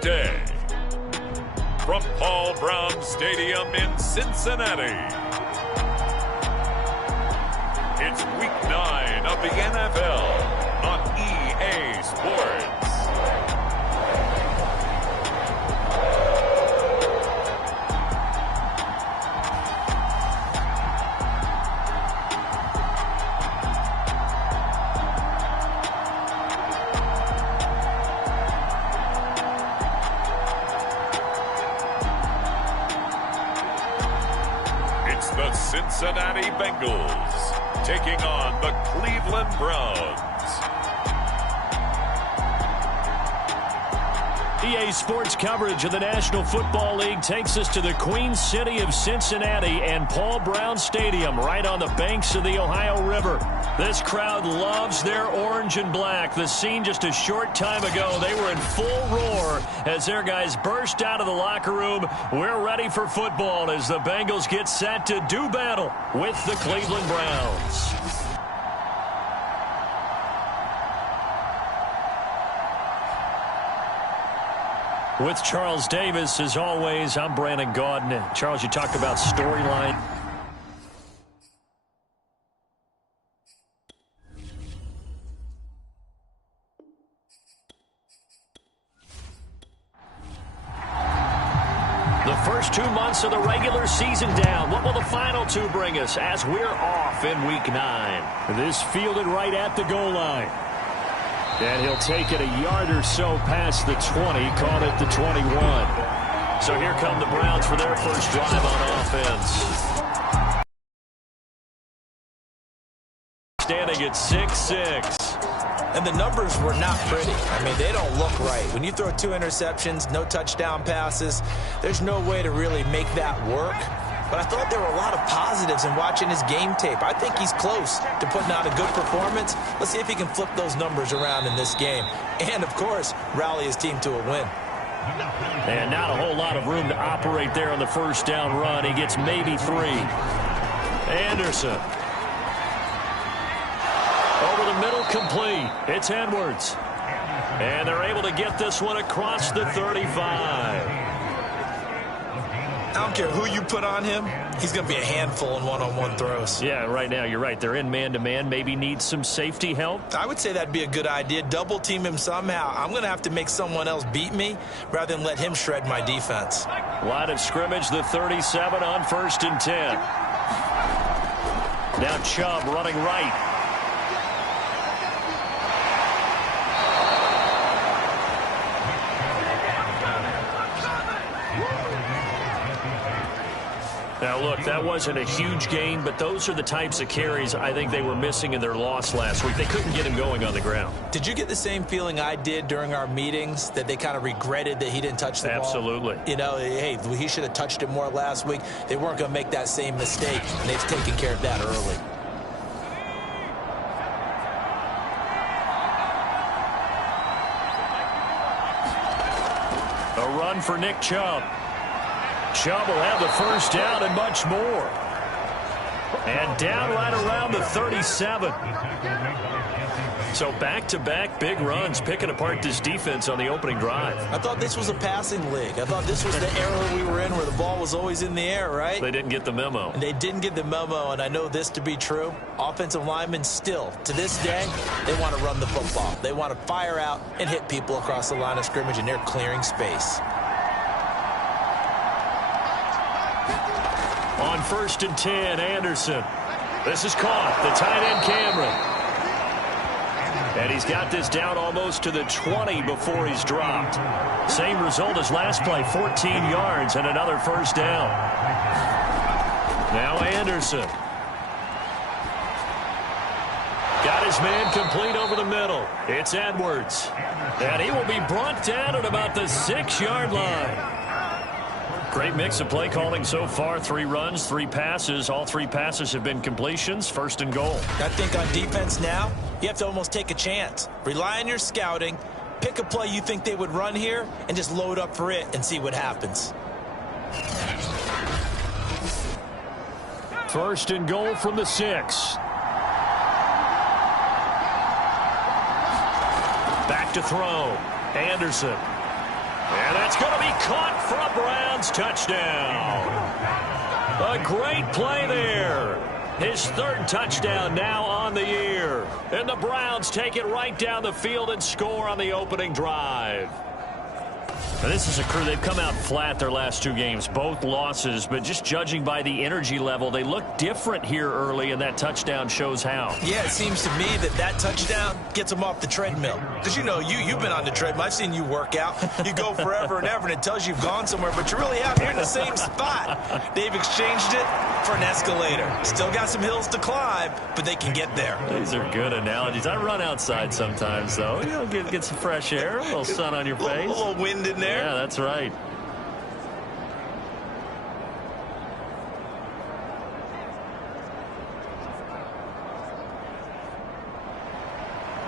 day. From Paul Brown Stadium in Cincinnati, it's Week 9 of the NFL on EA Sports. The Cincinnati Bengals taking on the Cleveland Browns. EA Sports coverage of the National Football League takes us to the Queen City of Cincinnati and Paul Brown Stadium right on the banks of the Ohio River. This crowd loves their orange and black. The scene just a short time ago, they were in full roar as their guys burst out of the locker room. We're ready for football as the Bengals get set to do battle with the Cleveland Browns. With Charles Davis, as always, I'm Brandon Gaudin. Charles, you talked about storyline. The first 2 months of the regular season down. What will the final two bring us as we're off in Week 9? This fielded right at the goal line. And he'll take it a yard or so past the 20, called it the 21. So here come the Browns for their first drive on offense. Standing at 6-6. And the numbers were not pretty. I mean, they don't look right. When you throw 2 interceptions, no touchdown passes, there's no way to really make that work. But I thought there were a lot of positives in watching his game tape. I think he's close to putting out a good performance. Let's see if he can flip those numbers around in this game. And, of course, rally his team to a win. And not a whole lot of room to operate there on the first down run. He gets maybe 3. Anderson. Over the middle, complete. It's Edwards. And they're able to get this one across the 35. I don't care who you put on him, he's going to be a handful in one-on-one throws. Yeah, right now, you're right. They're in man-to-man. Maybe need some safety help. I would say that'd be a good idea. Double-team him somehow. I'm going to have to make someone else beat me rather than let him shred my defense. Line of scrimmage, the 37 on 1st and 10. Now Chubb running right. Now, look, that wasn't a huge gain, but those are the types of carries I think they were missing in their loss last week. They couldn't get him going on the ground. Did you get the same feeling I did during our meetings, that they kind of regretted that he didn't touch the ball? Absolutely. You know, hey, he should have touched it more last week. They weren't going to make that same mistake, and they've taken care of that early. A run for Nick Chubb. Chubb will have the first down and much more. And down right around the 37. So back-to-back big runs, picking apart this defense on the opening drive. I thought this was a passing league. I thought this was the era we were in where the ball was always in the air, right? They didn't get the memo. And they didn't get the memo, and I know this to be true. Offensive linemen still, to this day, they want to run the football. They want to fire out and hit people across the line of scrimmage, and they're clearing space. On 1st and 10, Anderson. This is caught. The tight end, Cameron. And he's got this down almost to the 20 before he's dropped. Same result as last play, 14 yards and another first down. Now Anderson. Got his man complete over the middle. It's Edwards. And he will be brought down at about the 6-yard line. Great mix of play calling so far. 3 runs, 3 passes. All 3 passes have been completions. 1st and goal. I think on defense now, you have to almost take a chance. Rely on your scouting. Pick a play you think they would run here and just load up for it and see what happens. 1st and goal from the 6. Back to throw. Anderson. And that's going to be caught for a Browns touchdown. A great play there. His third touchdown now on the year. And the Browns take it right down the field and score on the opening drive. Now, this is a crew, they've come out flat their last two games, both losses, but just judging by the energy level, they look different here early, and that touchdown shows how. Yeah, it seems to me that touchdown gets them off the treadmill. Because, you know, you've been on the treadmill. I've seen you work out. You go forever and ever, and it tells you you've gone somewhere, but you really haven't. You're in the same spot. They've exchanged it for an escalator. Still got some hills to climb, but they can get there. These are good analogies. I run outside sometimes, though. You know, get some fresh air, a little sun on your face. A little wind in there. Yeah, that's right.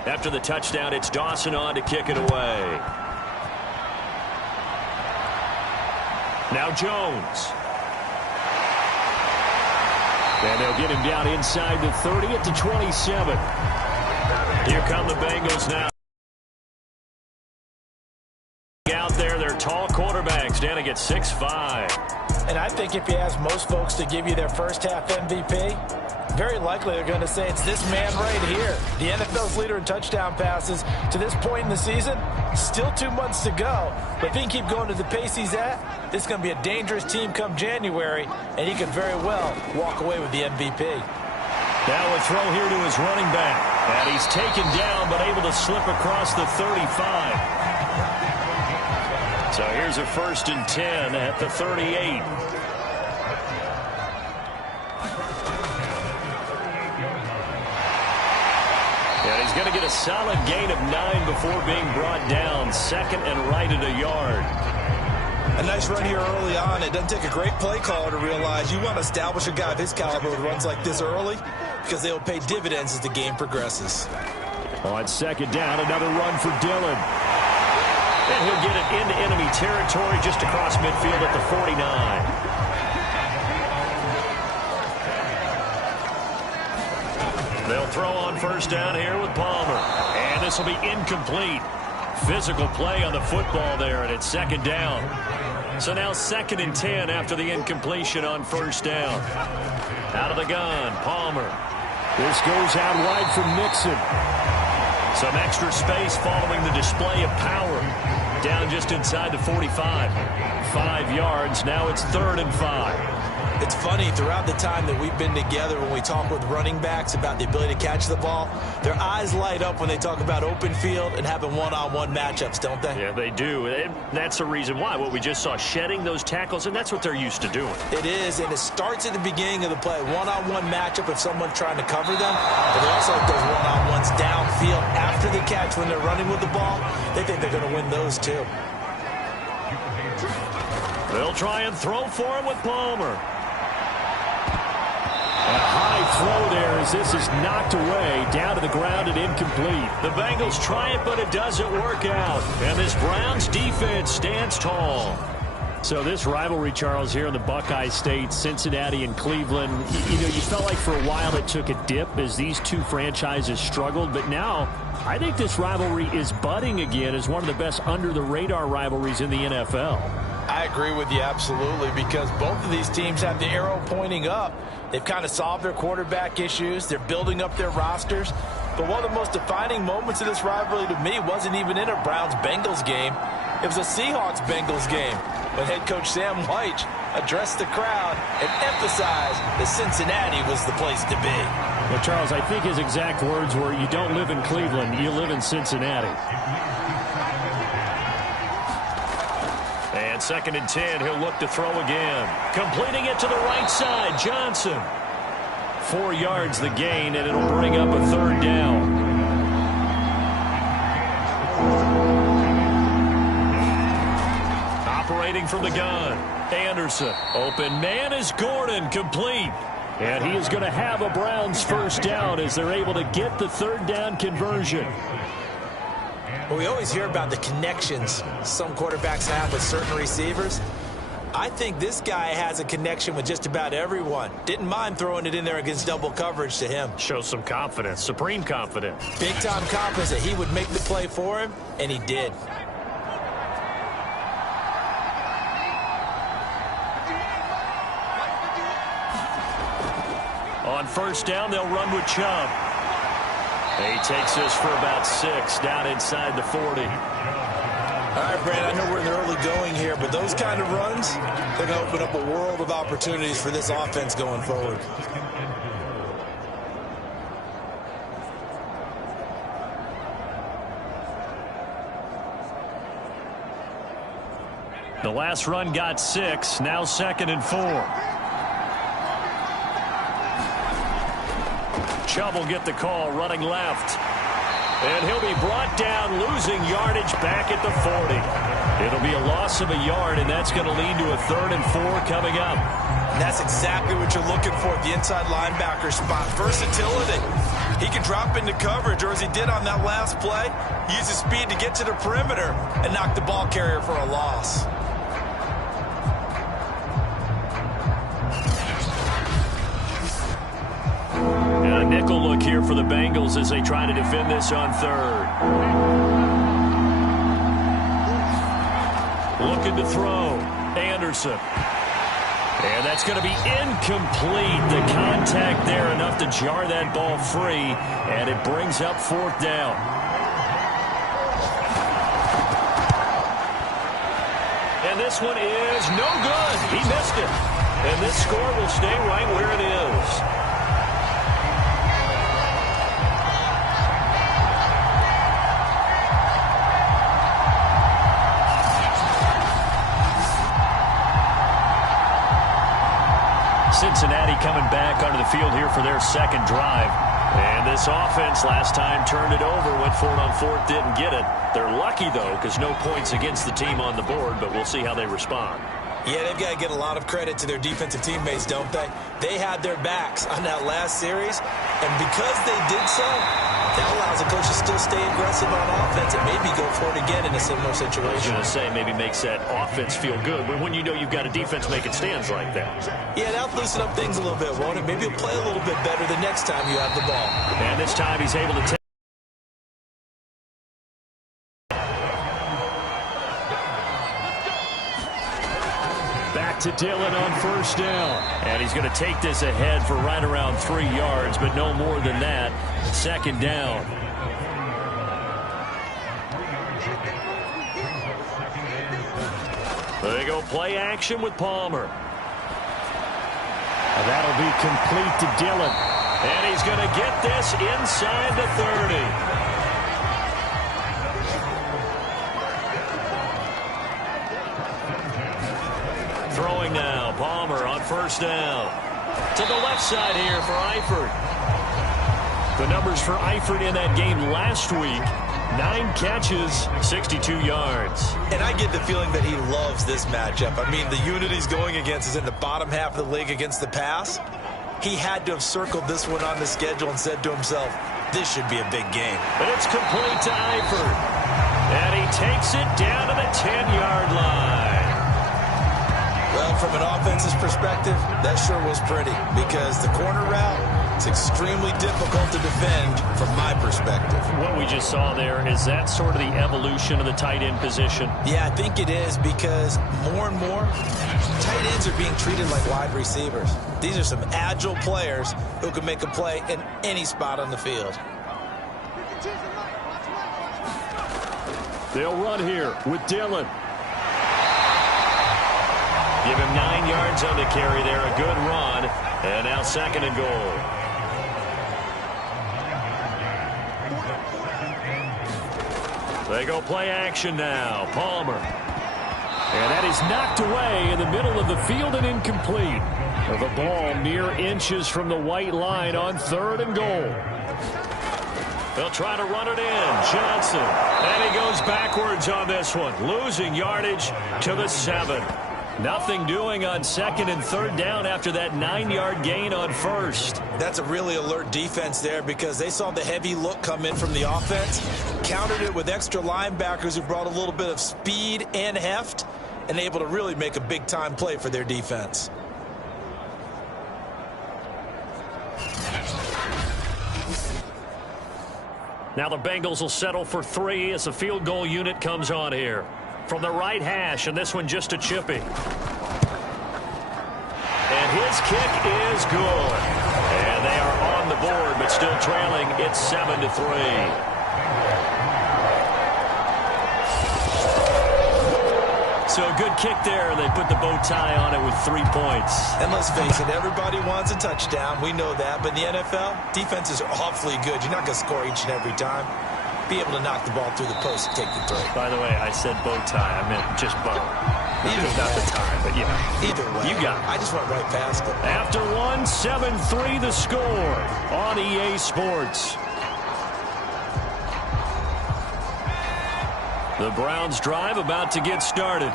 After the touchdown, it's Dawson on to kick it away. Now Jones. And they'll get him down inside the 30 at the 27. Here come the Bengals now. Out there, they're tall quarterbacks down to get 6'5". And I think if you ask most folks to give you their first half MVP, very likely they're going to say it's this man right here. The NFL's leader in touchdown passes to this point in the season. Still 2 months to go. But if he can keep going to the pace he's at, this is going to be a dangerous team come January, and he could very well walk away with the MVP. Now a throw here to his running back. And he's taken down but able to slip across the 35. So here's a 1st and 10 at the 38. And he's going to get a solid gain of 9 before being brought down. 2nd and right at a yard. A nice run here early on. It doesn't take a great play caller to realize you want to establish a guy of his caliber who runs like this early because they will pay dividends as the game progresses. On 2nd down, another run for Dillon. And he'll get it into enemy territory just across midfield at the 49. They'll throw on 1st down here with Palmer. And this will be incomplete. Physical play on the football there, and it's 2nd down. So now 2nd and 10 after the incompletion on 1st down. Out of the gun, Palmer. This goes out wide for Mixon. Some extra space following the display of power. Down just inside the 45. 5 yards. Now it's 3rd and 5. It's funny, throughout the time that we've been together, when we talk with running backs about the ability to catch the ball, their eyes light up when they talk about open field and having one-on-one matchups, don't they? Yeah, they do. And that's the reason why. What we just saw, shedding those tackles, and that's what they're used to doing. It is, and it starts at the beginning of the play. One-on-one matchup if someone's trying to cover them. But they also like those one-on-ones downfield after the catch when they're running with the ball. They think they're going to win those, too. They'll try and throw for him with Palmer. A high throw there as this is knocked away, down to the ground and incomplete. The Bengals try it, but it doesn't work out. And this Browns defense stands tall. So this rivalry, Charles, here in the Buckeye State, Cincinnati and Cleveland, you know, you felt like for a while it took a dip as these two franchises struggled. But now I think this rivalry is budding again as one of the best under-the-radar rivalries in the NFL. I agree with you absolutely, because both of these teams have the arrow pointing up. They've kind of solved their quarterback issues. They're building up their rosters. But one of the most defining moments of this rivalry to me wasn't even in a Browns-Bengals game. It was a Seahawks-Bengals game when head coach Sam White addressed the crowd and emphasized that Cincinnati was the place to be. Well, Charles, I think his exact words were, you don't live in Cleveland, you live in Cincinnati. And 2nd and 10, he'll look to throw again. Completing it to the right side, Johnson. 4 yards the gain, and it'll bring up a 3rd down. Operating from the gun, Anderson. Open man is Gordon, complete. And he is going to have a Browns 1st down as they're able to get the 3rd down conversion. Well, we always hear about the connections some quarterbacks have with certain receivers. I think this guy has a connection with just about everyone. Didn't mind throwing it in there against double coverage to him. Shows some confidence, supreme confidence. Big-time confidence that he would make the play for him, and he did. On first down, they'll run with Chubb. He takes this for about 6 down inside the 40. All right, Brad, I know we're in the early going here, but those kind of runs, they're going to open up a world of opportunities for this offense going forward. The last run got 6, now 2nd and 4. Chubb will get the call, running left. And he'll be brought down, losing yardage back at the 40. It'll be a loss of a yard, and that's going to lead to a 3rd and 4 coming up. And that's exactly what you're looking for at the inside linebacker spot. Versatility. He can drop into coverage, or as he did on that last play, use his speed to get to the perimeter and knock the ball carrier for a loss. A nickel look here for the Bengals as they try to defend this on 3rd. Looking to throw. Anderson. And that's going to be incomplete. The contact there enough to jar that ball free, and it brings up 4th down. And this one is no good. He missed it. And this score will stay right where it is. Cincinnati coming back onto the field here for their 2nd drive. And this offense last time turned it over, went for it on 4th, didn't get it. They're lucky, though, because no points against the team on the board, but we'll see how they respond. Yeah, they've got to get a lot of credit to their defensive teammates, don't they? They had their backs on that last series, and because they did so, that allows the coach to still stay aggressive on offense and maybe go for it again in a similar situation. I was going to say, maybe makes that offense feel good, but when you know you've got a defense making stands like that. Yeah, that'll loosen up things a little bit, won't it? Maybe you'll play a little bit better the next time you have the ball. And this time he's able to take. To Dillon on first down. And he's going to take this ahead for right around 3 yards, but no more than that. 2nd down. They go play action with Palmer. And that'll be complete to Dillon. And he's going to get this inside the 30. Throwing now, Palmer on first down. To the left side here for Eifert. The numbers for Eifert in that game last week, 9 catches, 62 yards. And I get the feeling that he loves this matchup. I mean, the unit he's going against is in the bottom half of the league against the pass. He had to have circled this one on the schedule and said to himself, this should be a big game. And it's complete to Eifert. And he takes it down to the 10-yard line. Well, from an offensive perspective, that sure was pretty because the corner route is extremely difficult to defend from my perspective. What we just saw there, is that sort of the evolution of the tight end position? Yeah, I think it is because more and more tight ends are being treated like wide receivers. These are some agile players who can make a play in any spot on the field. They'll run here with Dillon. Give him 9 yards on the carry there. A good run. And now 2nd and goal. They go play action now. Palmer. And that is knocked away in the middle of the field and incomplete. The ball mere inches from the white line on 3rd and goal. They'll try to run it in. Johnson. And he goes backwards on this one. Losing yardage to the 7. Nothing doing on 2nd and 3rd down after that 9-yard gain on 1st. That's a really alert defense there because they saw the heavy look come in from the offense, countered it with extra linebackers who brought a little bit of speed and heft, and able to really make a big-time play for their defense. Now the Bengals will settle for 3 as the field goal unit comes on here. From the right hash, and this one just a chippy. And his kick is good. And on the board, but still trailing. It's 7-3. So a good kick there. They put the bow tie on it with 3 points. And let's face it, everybody wants a touchdown. We know that. But in the NFL, defenses are awfully good. You're not going to score each and every time. Be able to knock the ball through the post and take the throw. By the way, I said bow tie. I meant just bow. Not the tie, but yeah. Either way. You got it. I just went right past it. After 7-3 the score on EA Sports. The Browns drive about to get started.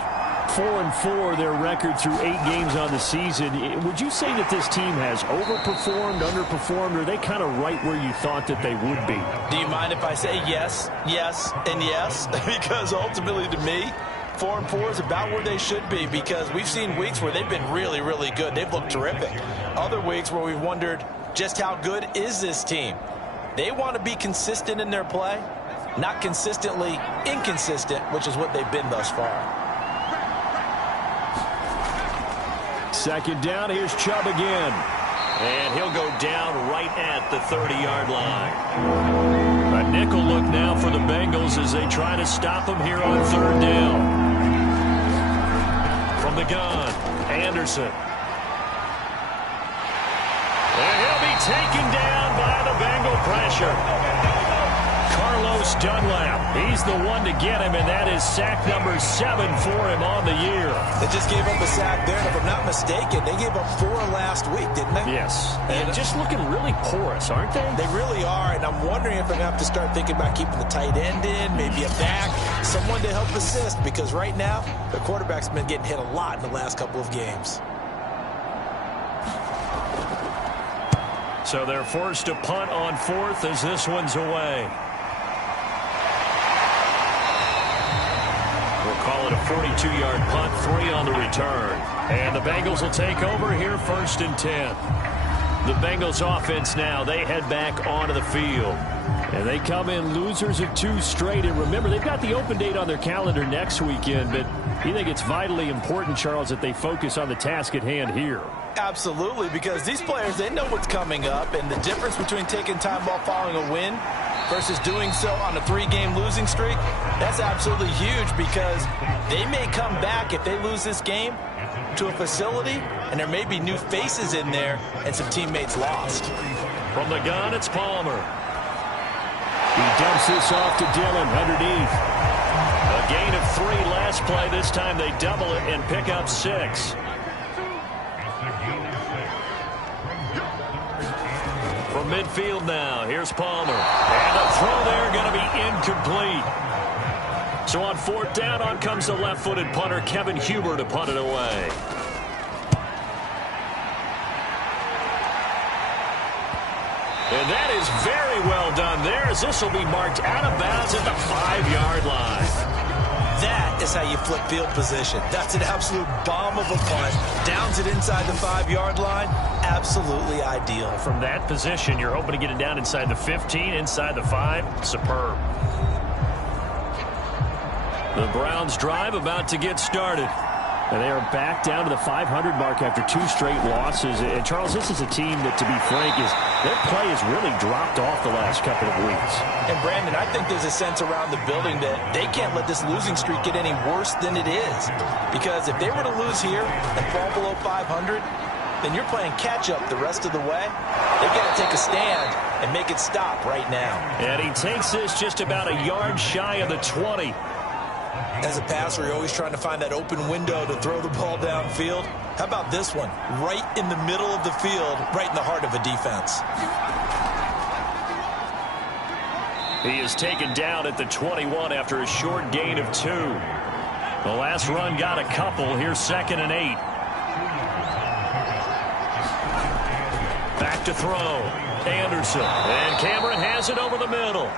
4-4 their record through 8 games on the season. Would you say that this team has overperformed, underperformed, or are they kind of right where you thought that they would be? Do you mind if I say yes, yes, and yes? Because ultimately to me, 4-4 is about where they should be, because we've seen weeks where they've been really, really good. They've looked terrific. Other weeks where we've wondered just how good is this team. They want to be consistent in their play, not consistently inconsistent, which is what they've been thus far. Second down, here's Chubb again. And he'll go down right at the 30-yard line. A nickel look now for the Bengals as they try to stop him here on 3rd down. From the gun, Anderson. And he'll be taken down by the Bengal pressure. Carlos Dunlap, he's the one to get him, and that is sack number 7 for him on the year. They just gave up a sack there, and if I'm not mistaken, they gave up 4 last week, didn't they? Yes. And just looking really porous, aren't they? They really are, and I'm wondering if they're going to have to start thinking about keeping the tight end in, maybe a back, someone to help assist, because right now, the quarterback's been getting hit a lot in the last couple of games. So they're forced to punt on 4th as this one's away. Call it a 42-yard punt, 3 on the return. And the Bengals will take over here 1st and 10. The Bengals offense now, they head back onto the field. And they come in losers of 2 straight. And remember, they've got the open date on their calendar next weekend. But you think it's vitally important, Charles, that they focus on the task at hand here? Absolutely, because these players, they know what's coming up. And the difference between taking time off following a win versus doing so on a 3-game losing streak, that's absolutely huge, because they may come back if they lose this game to a facility, and there may be new faces in there and some teammates lost. From the gun, it's Palmer. He dumps this off to Dillon underneath. A gain of 3 last play. This time they double it and pick up 6. From midfield now, here's Palmer. And the throw there going to be incomplete. So on 4th down, on comes the left-footed punter, Kevin Huber, to punt it away. And that is very well done there, as this will be marked out of bounds at the 5-yard line. That is how you flip field position. That's an absolute bomb of a punt. Downs it inside the 5-yard line. Absolutely ideal. From that position, you're hoping to get it down inside the 15, inside the 5. Superb. The Browns drive about to get started. And they are back down to the 500 mark after 2 straight losses. And, Charles, this is a team that, to be frank, their play has really dropped off the last couple of weeks. And, Brandon, I think there's a sense around the building that they can't let this losing streak get any worse than it is. Because if they were to lose here and fall below 500, then you're playing catch-up the rest of the way. They've got to take a stand and make it stop right now. And he takes this just about a yard shy of the 20. As a passer, you're always trying to find that open window to throw the ball downfield. How about this one? Right in the middle of the field, right in the heart of a defense. He is taken down at the 21 after a short gain of 2. The last run got a couple. Here's 2nd and 8. Back to throw. Anderson. And Cameron has it over the middle.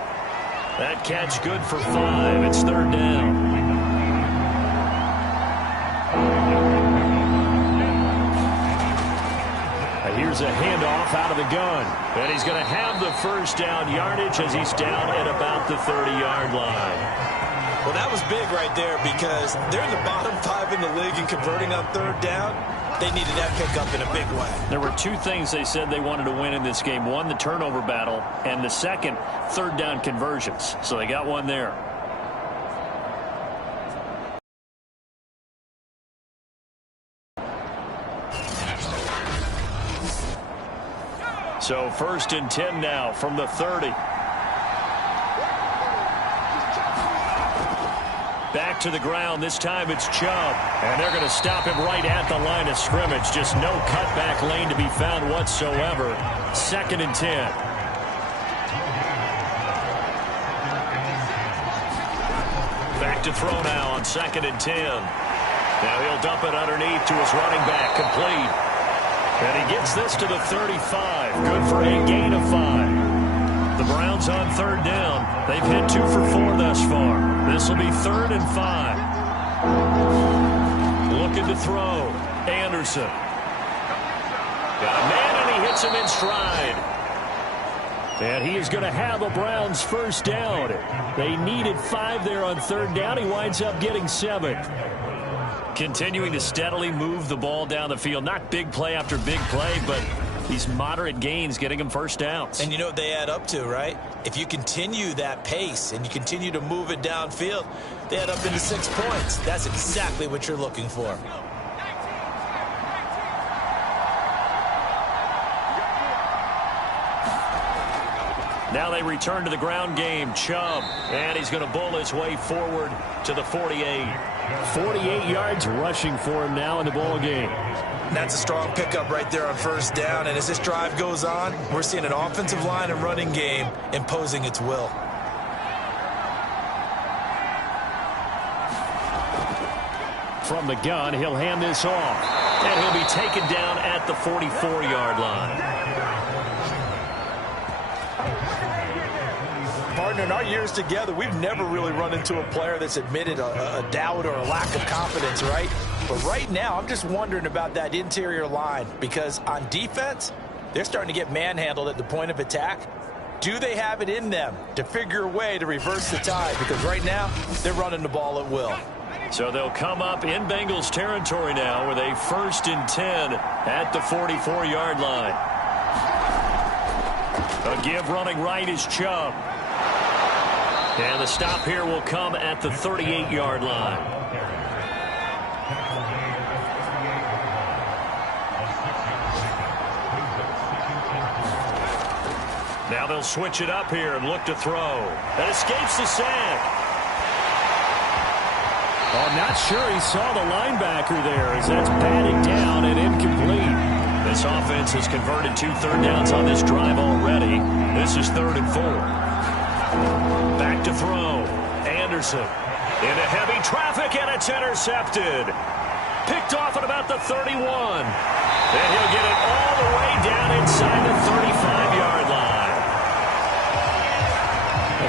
That catch good for 5. It's 3rd down. Here's a handoff out of the gun. And he's going to have the 1st down yardage as he's down at about the 30-yard line. Well, that was big right there, because they're in the bottom 5 in the league in converting on 3rd down. They needed that pickup in a big way. There were two things they said they wanted to win in this game. One, the turnover battle, and the second, third down conversions. So they got one there. So 1st and 10 now from the 30. Back to the ground. This time it's Chubb. And they're going to stop him right at the line of scrimmage. Just no cutback lane to be found whatsoever. 2nd and 10. Back to throw now on 2nd and 10. Now he'll dump it underneath to his running back. Complete. And he gets this to the 35. Good for a gain of 5. The Browns on 3rd down. They've hit 2 for 4 thus far. This will be 3rd and 5. Looking to throw. Anderson. Got a man, and he hits him in stride. And he is going to have a Browns first down. They needed 5 there on 3rd down. He winds up getting 7. Continuing to steadily move the ball down the field. Not big play after big play, but these moderate gains getting him first downs. And you know what they add up to, right? If you continue that pace and you continue to move it downfield, they add up into 6 points. That's exactly what you're looking for. Now they return to the ground game. Chubb, and he's going to bull his way forward to the 48. 48 yards rushing for him now in the ball game. That's a strong pickup right there on 1st down. And as this drive goes on, we're seeing an offensive line and running game imposing its will. From the gun, he'll hand this off. And he'll be taken down at the 44-yard line. Partner, in our years together, we've never really run into a player that's admitted a doubt or a lack of confidence, right? But right now, I'm just wondering about that interior line, because on defense, they're starting to get manhandled at the point of attack. Do they have it in them to figure a way to reverse the tide? Because right now, they're running the ball at will. So they'll come up in Bengals territory now with a 1st and 10 at the 44-yard line. A give running right is Chubb. And the stop here will come at the 38-yard line. Now they'll switch it up here and look to throw. That escapes the sack. Oh, I'm not sure he saw the linebacker there as that's batted down and incomplete. This offense has converted 2 third downs on this drive already. This is 3rd and 4. Back to throw. Anderson into heavy traffic, and it's intercepted. Picked off at about the 31. And he'll get it all the way down inside the 35-yard line.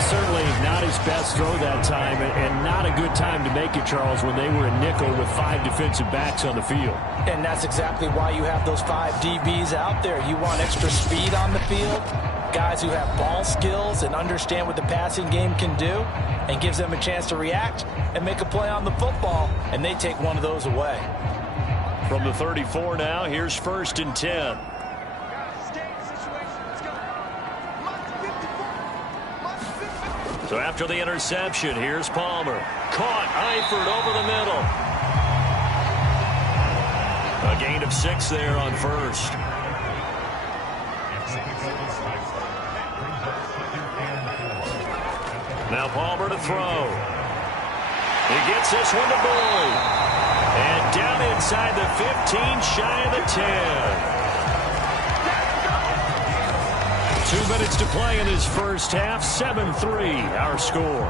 Certainly not his best throw that time, and not a good time to make it, Charles, when they were in nickel with 5 defensive backs on the field. And that's exactly why you have those 5 DBs out there. You want extra speed on the field, guys who have ball skills and understand what the passing game can do, and gives them a chance to react and make a play on the football, and they take one of those away. From the 34 now, here's 1st and 10. So after the interception, here's Palmer. Caught, Eifert over the middle. A gain of 6 there on 1st. Now Palmer to throw. He gets this one to Boyd. And down inside the 15, shy of the 10. 2 minutes to play in this first half. 7-3, our score.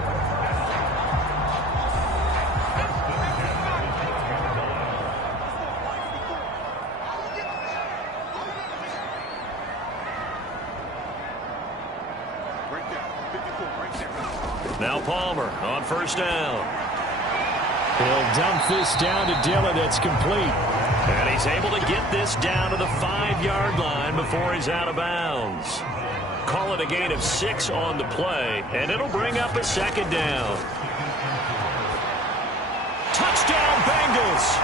Now Palmer on 1st down. He'll dump this down to Dillon. It's complete. And he's able to get this down to the 5-yard line before he's out of bounds. Call it a gain of 6 on the play, and it'll bring up a 2nd down. Touchdown, Bengals!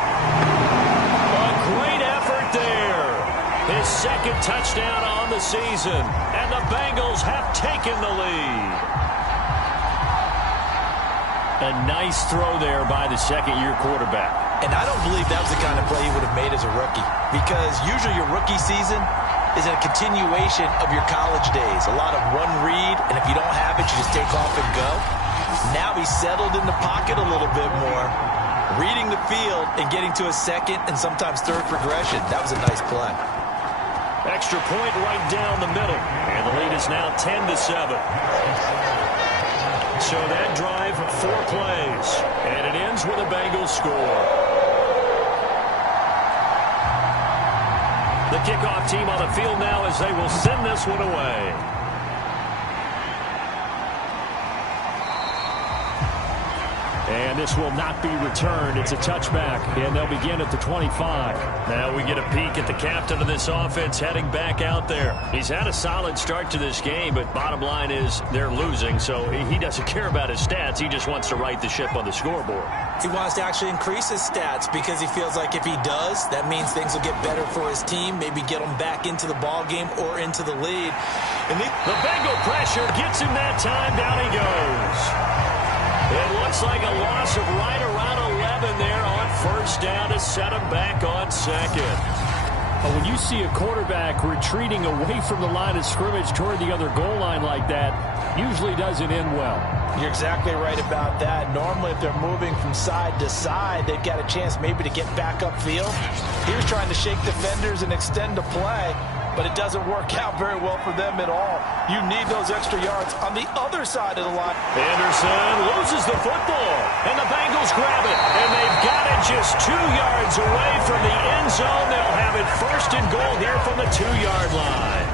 A great second touchdown on the season, and the Bengals have taken the lead. A nice throw there by the second-year quarterback. And I don't believe that was the kind of play he would have made as a rookie, because usually your rookie season is a continuation of your college days. A lot of one read, and if you don't have it, you just take off and go. Now he's settled in the pocket a little bit more, reading the field and getting to a second and sometimes third progression. That was a nice play. Extra point right down the middle, and the lead is now 10-7. So that drive, 4 plays, and it ends with a Bengals score. The kickoff team on the field now as they will send this one away. And this will not be returned. It's a touchback, and they'll begin at the 25. Now we get a peek at the captain of this offense heading back out there. He's had a solid start to this game, but bottom line is they're losing, so he doesn't care about his stats. He just wants to right the ship on the scoreboard. He wants to actually increase his stats because he feels like if he does, that means things will get better for his team, maybe get him back into the ball game or into the lead. And the Bengal pressure gets him that time. Down he goes. It looks like a loss of right around 11 there on first down to set him back on second. But when you see a quarterback retreating away from the line of scrimmage toward the other goal line like that, usually doesn't end well. You're exactly right about that. Normally, if they're moving from side to side, they've got a chance maybe to get back upfield. He was trying to shake defenders and extend the play, but it doesn't work out very well for them at all. You need those extra yards on the other side of the line. Anderson loses the football, and the Bengals grab it, and they've got it just 2 yards away from the end zone. They'll have it first and goal here from the 2-yard line.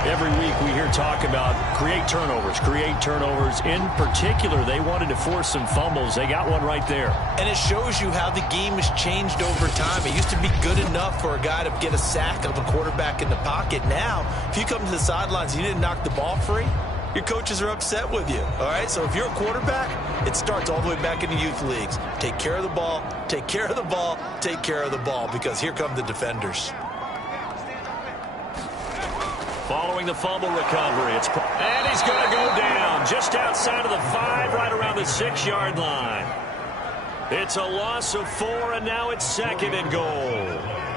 Every week we hear talk about create turnovers. In particular, they wanted to force some fumbles. They got one right there. And it shows you how the game has changed over time. It used to be good enough for a guy to get a sack of a quarterback in the pocket. Now, if you come to the sidelines and you didn't knock the ball free, your coaches are upset with you. All right, so if you're a quarterback, it starts all the way back in the youth leagues. Take care of the ball, take care of the ball, take care of the ball, because here come the defenders. Following the fumble recovery, and he's going to go down just outside of the 5, right around the 6-yard line. It's a loss of 4, and now it's second and goal.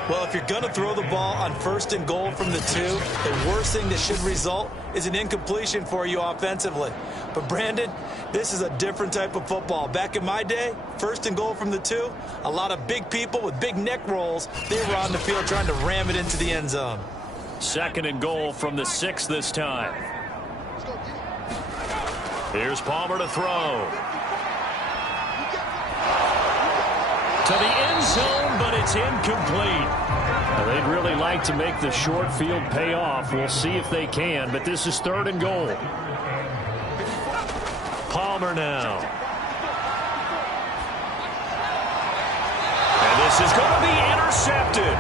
Well, if you're going to throw the ball on first and goal from the 2, the worst thing that should result is an incompletion for you offensively. But, Brandon, this is a different type of football. Back in my day, first and goal from the 2, a lot of big people with big neck rolls, they were on the field trying to ram it into the end zone. Second and goal from the 6 this time. Here's Palmer to throw. To the end zone, but it's incomplete. Now, they'd really like to make the short field pay off. We'll see if they can, but this is third and goal. Palmer now. And this is going to be intercepted.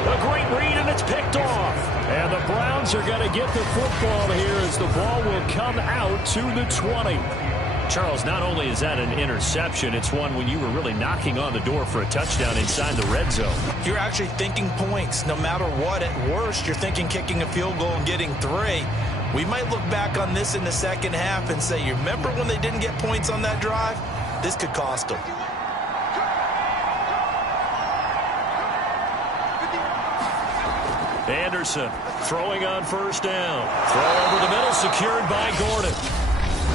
A great read, and it's picked off. And the Browns are going to get the football here as the ball will come out to the 20. Charles, not only is that an interception, it's one when you were really knocking on the door for a touchdown inside the red zone. You're actually thinking points. No matter what, at worst, you're thinking kicking a field goal and getting 3. We might look back on this in the second half and say, you remember when they didn't get points on that drive? This could cost them. Anderson throwing on first down. Throw over the middle, secured by Gordon.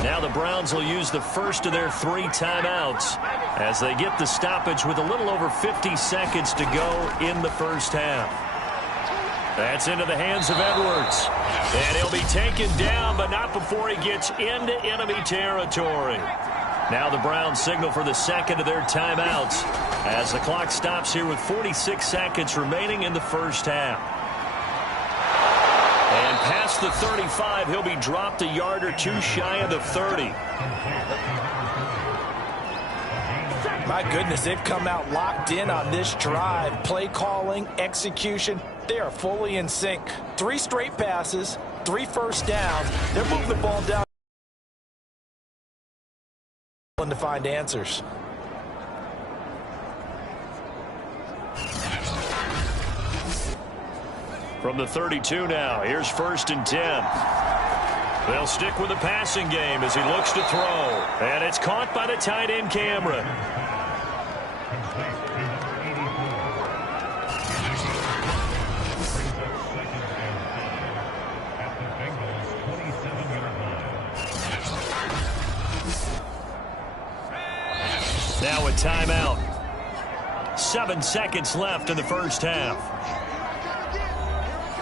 Now the Browns will use the first of their 3 timeouts as they get the stoppage with a little over 50 seconds to go in the first half. That's into the hands of Edwards. And he'll be taken down, but not before he gets into enemy territory. Now the Browns signal for the second of their timeouts as the clock stops here with 46 seconds remaining in the first half. And past the 35, he'll be dropped a yard or 2 shy of the 30. My goodness, they've come out locked in on this drive. Play calling, execution, they are fully in sync. 3 straight passes, 3 first downs. They're moving the ball down to find answers. From the 32 now, here's 1st and 10. They'll stick with the passing game as he looks to throw. And it's caught by the tight end Cameron. Now a timeout. 7 seconds left in the first half.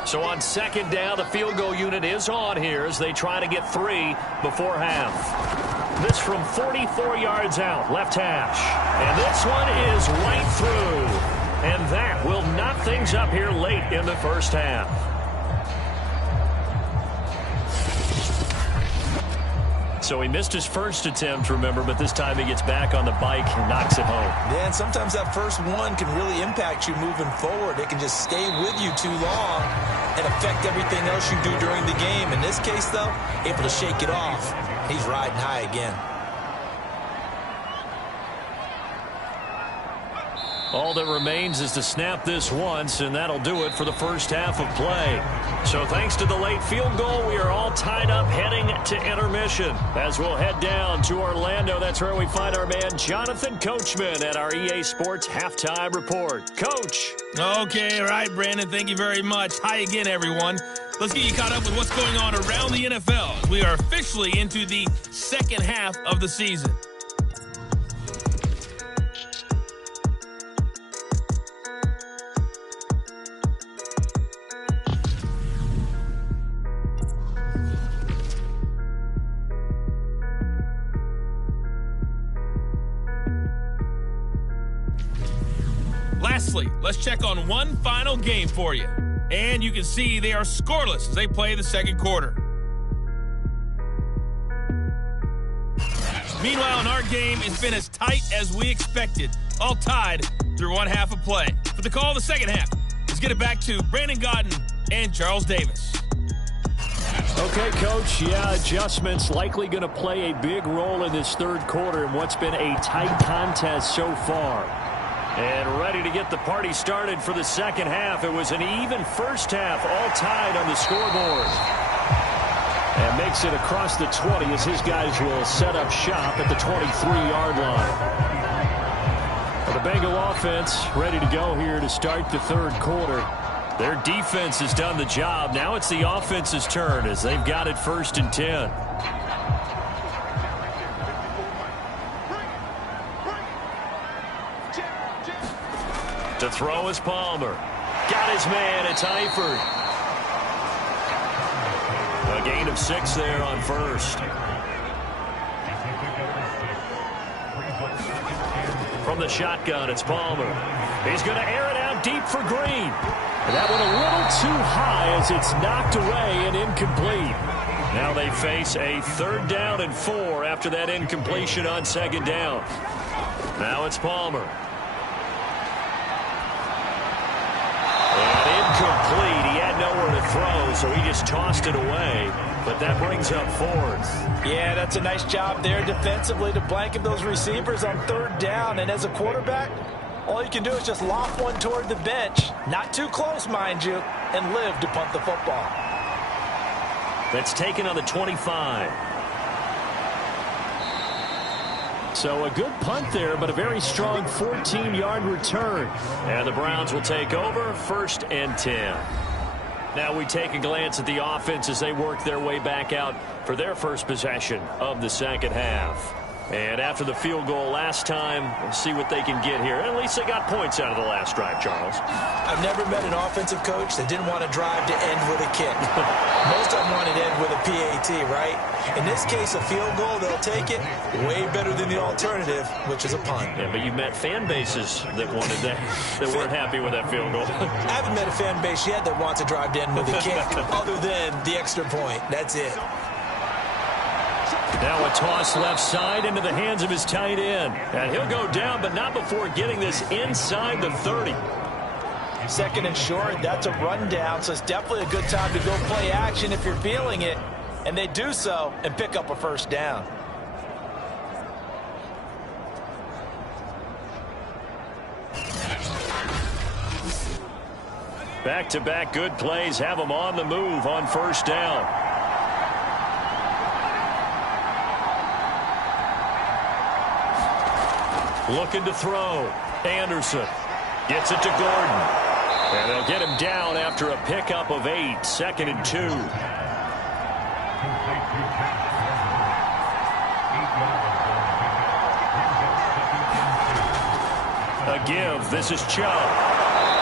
So on 2nd down, the field goal unit is on here as they try to get 3 before half. This from 44 yards out, left hash. And this one is right through. And that will knot things up here late in the first half. So he missed his first attempt, remember, but this time he gets back on the bike and knocks it home. Yeah, and sometimes that first one can really impact you moving forward. It can just stay with you too long and affect everything else you do during the game. In this case, though, able to shake it off. He's riding high again. All that remains is to snap this once, and that'll do it for the first half of play. So thanks to the late field goal, we are all tied up heading to intermission. As we'll head down to Orlando, that's where we find our man Jonathan Coachman at our EA Sports Halftime Report. Coach. Okay, all right, Brandon, thank you very much. Hi again, everyone. Let's get you caught up with what's going on around the NFL. We are officially into the second half of the season. Lastly, let's check on one final game for you. And you can see they are scoreless as they play the second quarter. Meanwhile, in our game, it's been as tight as we expected. All tied through one half of play. For the call of the second half, let's get it back to Brandon Gaudin and Charles Davis. Okay, Coach, yeah, adjustments likely going to play a big role in this third quarter in what's been a tight contest so far. And ready to get the party started for the second half. It was an even first half, all tied on the scoreboard. And makes it across the 20 as his guys will set up shop at the 23-yard line. Well, the Bengal offense ready to go here to start the third quarter. Their defense has done the job. Now it's the offense's turn as they've got it 1st and 10. To throw is Palmer. Got his man. It's Eifert. A gain of 6 there on first. From the shotgun, it's Palmer. He's going to air it out deep for Green. And that one a little too high as it's knocked away and incomplete. Now they face a 3rd down and 4 after that incompletion on 2nd down. Now it's Palmer. Incomplete. He had nowhere to throw, so he just tossed it away. But that brings up 4th. Yeah, that's a nice job there defensively to blanket those receivers on 3rd down. And as a quarterback, all you can do is just loft one toward the bench. Not too close, mind you, and live to punt the football. That's taken on the 25. So a good punt there, but a very strong 14-yard return. And the Browns will take over 1st and 10. Now we take a glance at the offense as they work their way back out for their first possession of the second half. And after the field goal last time, we'll see what they can get here. At least they got points out of the last drive, Charles. I've never met an offensive coach that didn't want to drive to end with a kick. Most of them wanted to end with a PAT, right? In this case, a field goal, they'll take it. Way better than the alternative, which is a punt. Yeah, but you've met fan bases that wanted that, that weren't happy with that field goal. I haven't met a fan base yet that wants to drive to end with a kick other than the extra point. That's it. Now a toss left side into the hands of his tight end. And he'll go down, but not before getting this inside the 30. 2nd and short, that's a rundown, so it's definitely a good time to go play action if you're feeling it. And they do so and pick up a 1st down. Back-to-back good plays have them on the move on first down. Looking to throw. Anderson gets it to Gordon. And they'll get him down after a pickup of 8, 2nd and 2. A give. This is Chubb.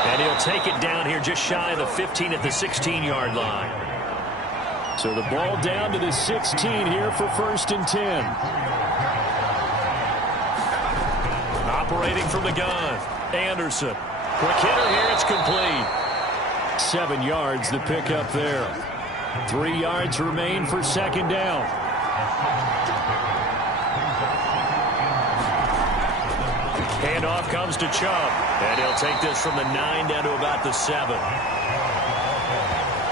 And he'll take it down here just shy of the 15 at the 16-yard line. So the ball down to the 16 here for 1st and 10. Operating from the gun. Anderson. Quick hitter here. It's complete. 7 yards the pickup there. 3 yards remain for 2nd down. Handoff comes to Chubb. And he'll take this from the 9 down to about the 7.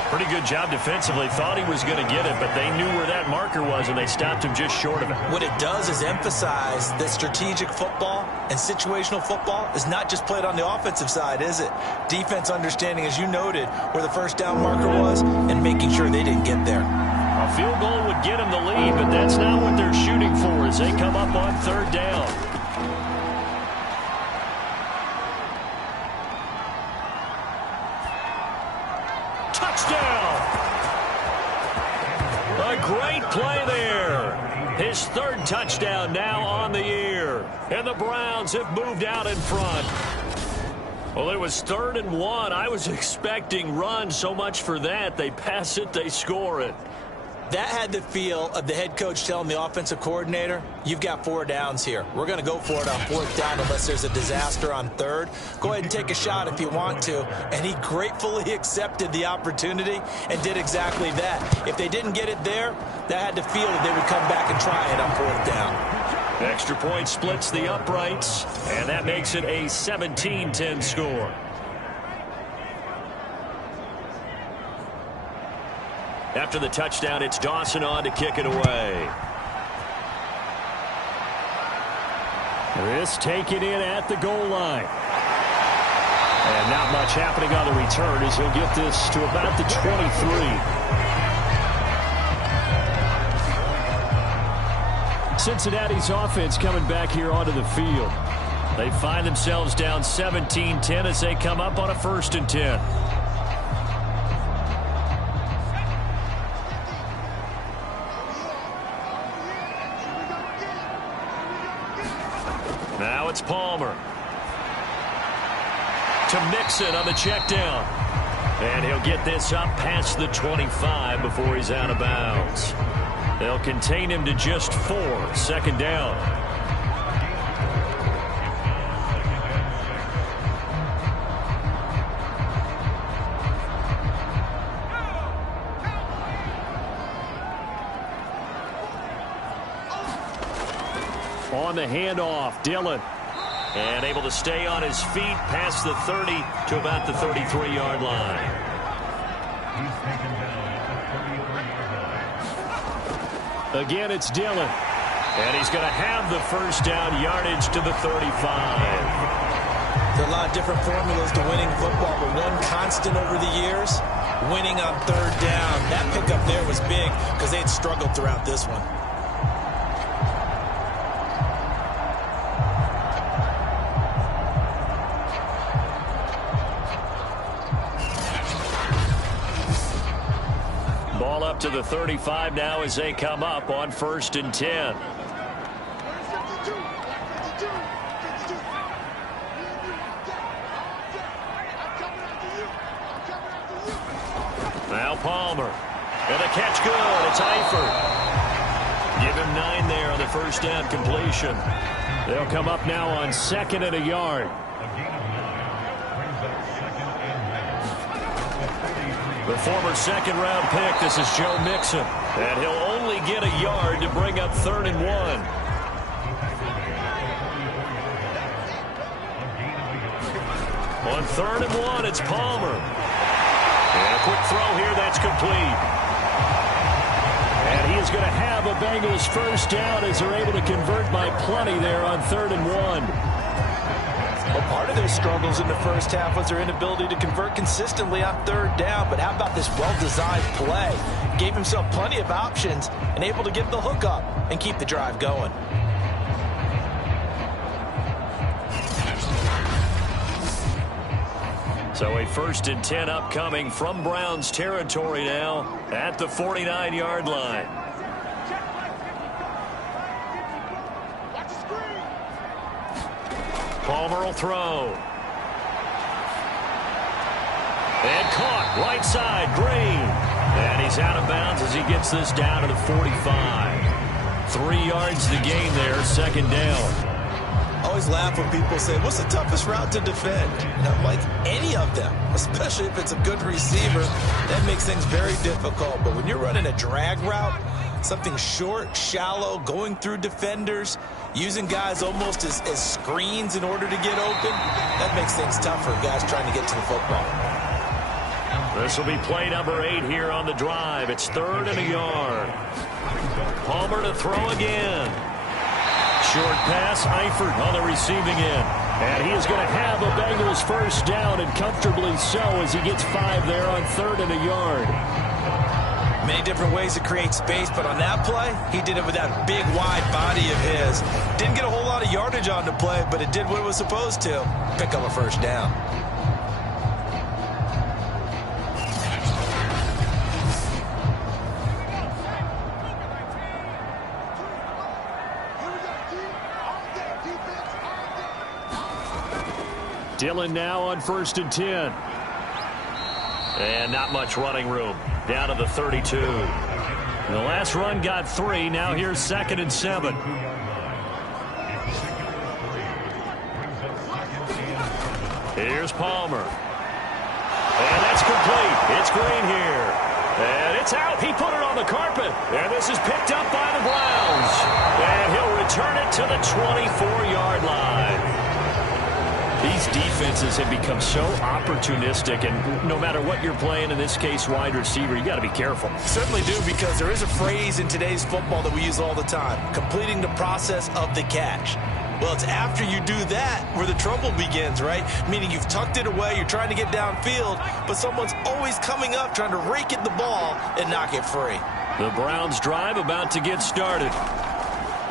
Pretty good job defensively. Thought he was going to get it, but they knew where that marker was, and they stopped him just short of it. What it does is emphasize that strategic football and situational football is not just played on the offensive side, is it? Defense understanding, as you noted, where the first down marker was and making sure they didn't get there. A field goal would get them the lead, but that's not what they're shooting for as they come up on 3rd down. Touchdown! A great play there. His 3rd touchdown now on the year. And the Browns have moved out in front. Well, it was 3rd and 1. I was expecting run, so much for that. They pass it, they score it. That had the feel of the head coach telling the offensive coordinator, you've got 4 downs here. We're going to go for it on 4th down unless there's a disaster on 3rd. Go ahead and take a shot if you want to. And he gratefully accepted the opportunity and did exactly that. If they didn't get it there, that had the feel that they would come back and try it on 4th down. Extra point splits the uprights, and that makes it a 17-10 score. After the touchdown, it's Dawson on to kick it away. This taken in at the goal line. And not much happening on the return as he'll get this to about the 23. Cincinnati's offense coming back here onto the field. They find themselves down 17-10 as they come up on a 1st and 10. Now it's Palmer. To Mixon on the check down. And he'll get this up past the 25 before he's out of bounds. They'll contain him to just 4. 2nd down. On the handoff, Dillon. And able to stay on his feet past the 30 to about the 33-yard line. Again, it's Dillon. And he's going to have the 1st down, yardage to the 35. There are a lot of different formulas to winning football, but one constant over the years, winning on 3rd down. That pickup there was big because they had struggled throughout this one. Ball up to the 35 now as they come up on 1st and 10. Now Palmer. And the catch good. It's Eifert. Give him 9 there on the 1st down completion. They'll come up now on 2nd and a yard. The former 2nd-round pick, this is Joe Mixon. And he'll only get a yard to bring up 3rd and 1. On 3rd and 1, it's Palmer. And a quick throw here, that's complete. And he is going to have a Bengals 1st down as they're able to convert by plenty there on 3rd and 1. Well, Part of their struggles in the first half was their inability to convert consistently on third down. But how about this well-designed play? Gave himself plenty of options and able to get the hook up and keep the drive going. So a 1st and 10 upcoming from Browns territory now at the 49-yard line. Palmer will throw. And caught right side, Green. And he's out of bounds as he gets this down to the 45. 3 yards the gain there, 2nd down. I always laugh when people say, what's the toughest route to defend? And I'm like, any of them, especially if it's a good receiver. That makes things very difficult. But when you're running a drag route, something short, shallow, going through defenders, using guys almost as screens in order to get open, that makes things tough for guys trying to get to the football. This will be play number 8 here on the drive. It's 3rd and a yard. Palmer to throw again. Short pass, Eifert on the receiving end. And he is going to have a Bengals 1st down, and comfortably so, as he gets 5 there on 3rd and a yard. Many different ways to create space, but on that play, he did it with that big, wide body of his. Didn't get a whole lot of yardage on the play, but it did what it was supposed to. Pick up a 1st down. Dillon now on 1st and 10. And not much running room. Down to the 32. The last run got 3. Now here's 2nd and 7. Here's Palmer. And that's complete. It's Green here. And it's out. He put it on the carpet. And this is picked up by the Browns. And he'll return it to the 24-yard line. These defenses have become so opportunistic, and no matter what you're playing, in this case wide receiver, you got to be careful. Certainly do, because there is a phrase in today's football that we use all the time: completing the process of the catch. Well, it's after you do that where the trouble begins, right? Meaning you've tucked it away, you're trying to get downfield, but someone's always coming up trying to rake at the ball and knock it free. The Browns drive about to get started.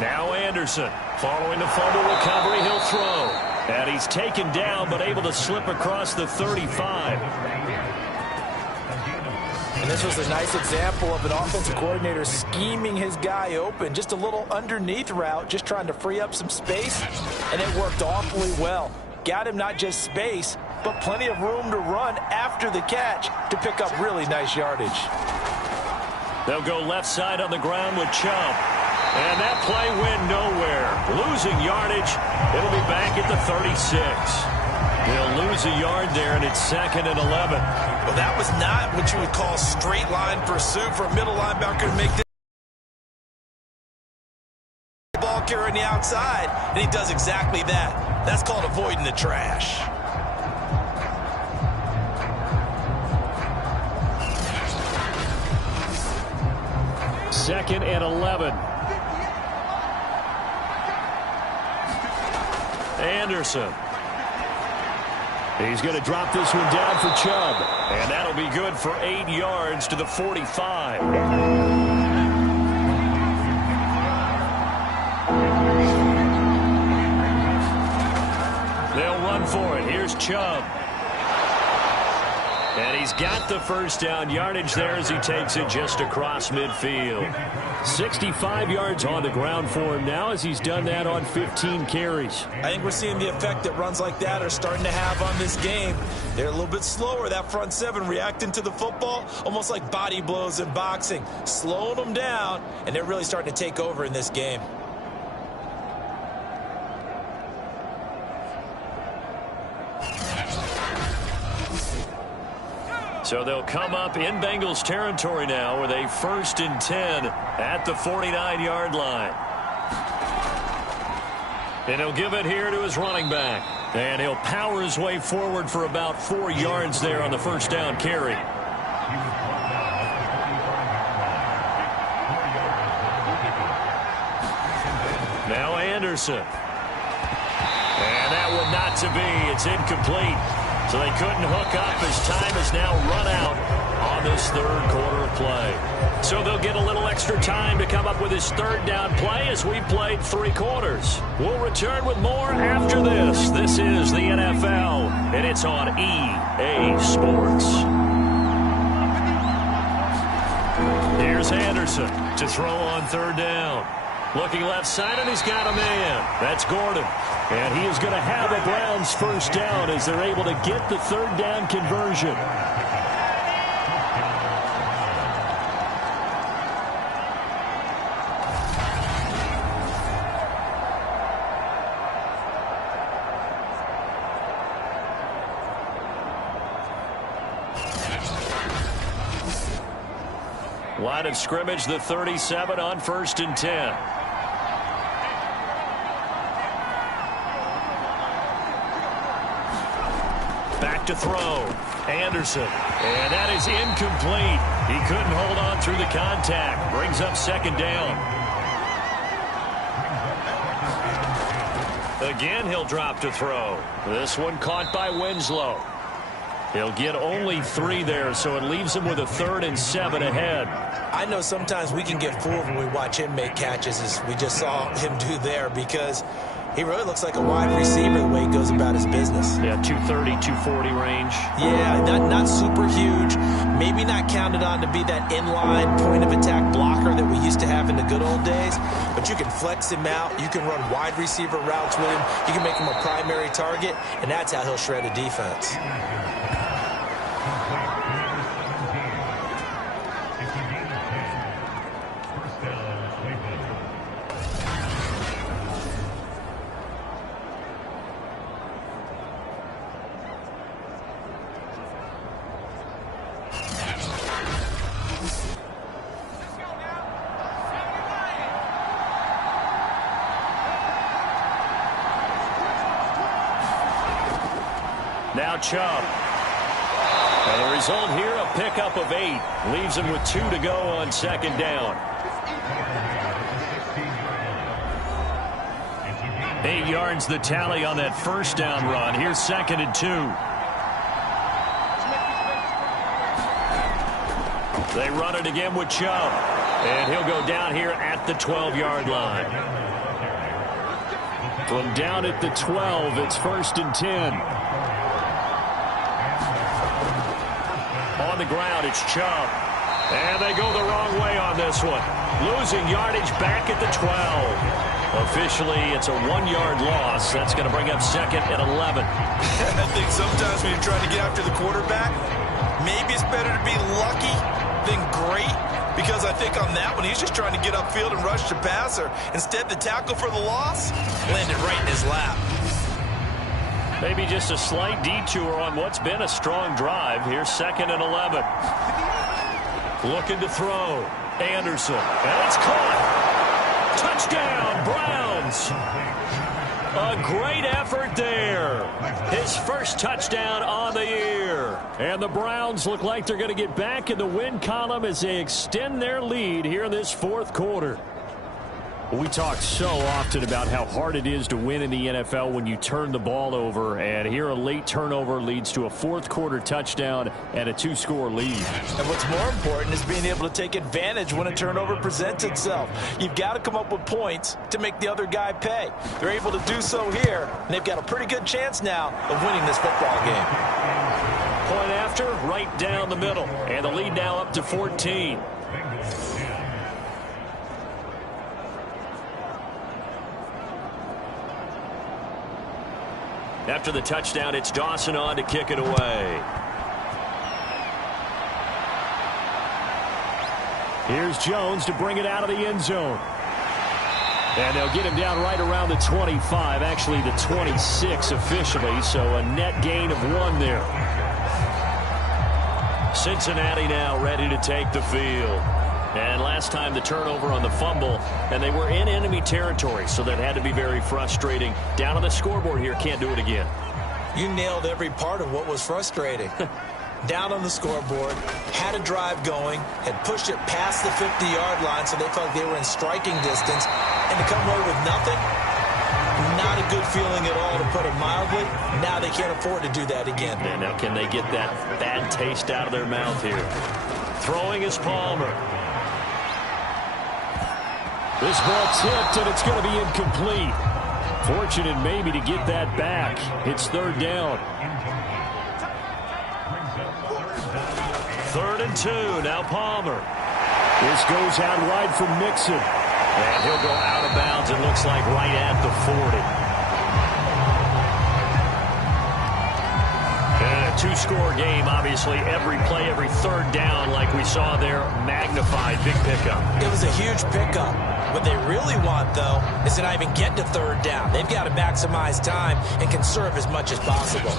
Now Anderson, following the fumble recovery, he'll throw. And he's taken down, but able to slip across the 35. And this was a nice example of an offensive coordinator scheming his guy open. Just a little underneath route, just trying to free up some space. And it worked awfully well. Got him not just space, but plenty of room to run after the catch to pick up really nice yardage. They'll go left side on the ground with Chubb. And that play went nowhere. Losing yardage. It'll be back at the 36. They'll lose a yard there, and it's 2nd and 11. Well, that was not what you would call straight line pursuit for a middle linebacker to make this ball carrier on the outside, and he does exactly that. That's called avoiding the trash. Second and 11. Anderson. He's going to drop this one down for Chubb. And that'll be good for 8 yards to the 45. They'll run for it. Here's Chubb. And he's got the 1st down. Yardage there as he takes it just across midfield. 65 yards on the ground for him now, as he's done that on 15 carries. I think we're seeing the effect that runs like that are starting to have on this game. They're a little bit slower, that front 7, reacting to the football, almost like body blows in boxing, slowing them down, and they're really starting to take over in this game. So they'll come up in Bengals territory now with a 1st and 10 at the 49-yard line. And he'll give it here to his running back. And he'll power his way forward for about 4 yards there on the 1st down carry. Now Anderson. And that will not to be. It's incomplete. So they couldn't hook up as time has now run out on this third quarter of play. So they'll get a little extra time to come up with his third down play as we played 3 quarters. We'll return with more after this. This is the NFL, and it's on EA Sports. Here's Anderson to throw on third down. Looking left side, and he's got a man. That's Gordon. And he is going to have a Browns first down as they're able to get the third down conversion. Line of scrimmage, the 37 on 1st and 10. Back to throw. Anderson. And that is incomplete. He couldn't hold on through the contact. Brings up second down. Again, he'll drop to throw. This one caught by Winslow. He'll get only 3 there, so it leaves him with a 3rd and 7 ahead. I know sometimes we can get fooled when we watch him make catches, as we just saw him do there, because he really looks like a wide receiver the way he goes about his business. Yeah, 230, 240 range. Yeah, not super huge. Maybe not counted on to be that inline point of attack blocker that we used to have in the good old days. But you can flex him out. You can run wide receiver routes with him. You can make him a primary target, and that's how he'll shred a defense. Now Chubb. And the result here, a pickup of 8. Leaves him with 2 to go on second down. 8 yards the tally on that first down run. Here's 2nd and 2. They run it again with Chubb. And he'll go down here at the 12-yard line. From down at the 12, it's 1st and 10. On the ground, it's Chubb. And they go the wrong way on this one. Losing yardage back at the 12. Officially, it's a 1-yard loss. That's going to bring up 2nd and 11. I think sometimes when you're trying to get after the quarterback, maybe it's better to be lucky than great. Because I think on that one, he's just trying to get upfield and rush the passer. Instead, the tackle for the loss landed right in his lap. Maybe just a slight detour on what's been a strong drive. Here's 2nd and 11. Looking to throw. Anderson. And it's caught. Touchdown, Browns. A great effort there. His first touchdown on the year. And the Browns look like they're going to get back in the win column as they extend their lead here in this 4th quarter. We talk so often about how hard it is to win in the NFL when you turn the ball over, and here a late turnover leads to a 4th quarter touchdown and a 2-score lead. And what's more important is being able to take advantage when a turnover presents itself. You've got to come up with points to make the other guy pay. They're able to do so here, and they've got a pretty good chance now of winning this football game. Point after, right down the middle, and the lead now up to 14. After the touchdown, it's Dawson on to kick it away. Here's Jones to bring it out of the end zone. And they'll get him down right around the 25, actually the 26 officially, so a net gain of 1 there. Cincinnati now ready to take the field. And last time the turnover on the fumble, and they were in enemy territory, so that had to be very frustrating. Down on the scoreboard here, can't do it again. You nailed every part of what was frustrating. Down on the scoreboard, had a drive going, had pushed it past the 50-yard line so they felt like they were in striking distance, and to come away with nothing, not a good feeling at all to put it mildly. Now they can't afford to do that again. And now can they get that bad taste out of their mouth here? Throwing is Palmer. This ball tipped, and it's going to be incomplete. Fortunate maybe to get that back. It's third down. 3rd and 2. Now Palmer. This goes out wide for Mixon. And he'll go out of bounds, it looks like, right at the 40. And a two-score game, obviously. Every play, every third down, like we saw there, magnified. Big pickup. It was a huge pickup. What they really want, though, is to not even get to third down. They've got to maximize time and conserve as much as possible.